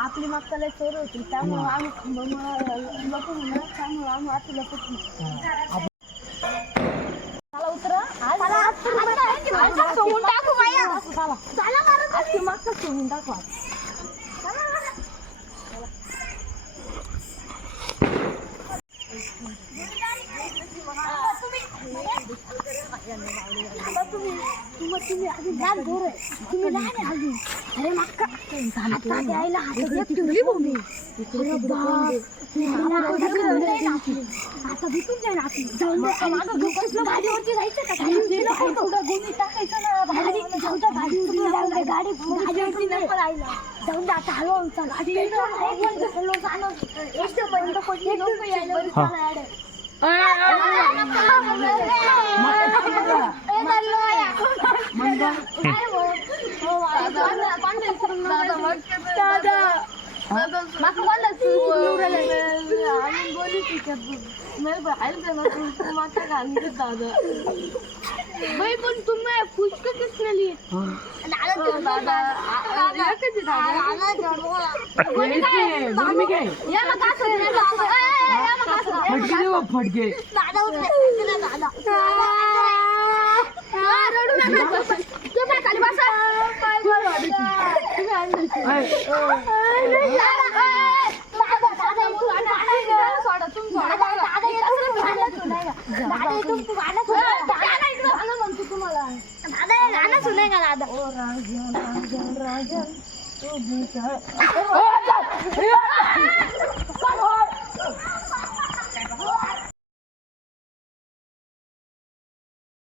आपली मागचा लय चोर होती त्यामुळे आम्ही लपून त्यामुळे आम्ही आता लपत चला उतरा सोडून टाकू मागचा सोडून टाकू तुम्ही अजून लहान पोरं आहे. तुम्ही लहान आहे अजून. अरे मक्का आता द्यायला हातात ठेवली भूमी आता भेटून जाईल आपली जाऊन गाडीवरती जायचं का गाडी टाकायचं ना गाडीवरती नाही पडायला जाऊन दे आता हलवा गाडी पण तुम्ही पुष्क कृष्णली फटके गाणं सुनाय का दादा ओ राजन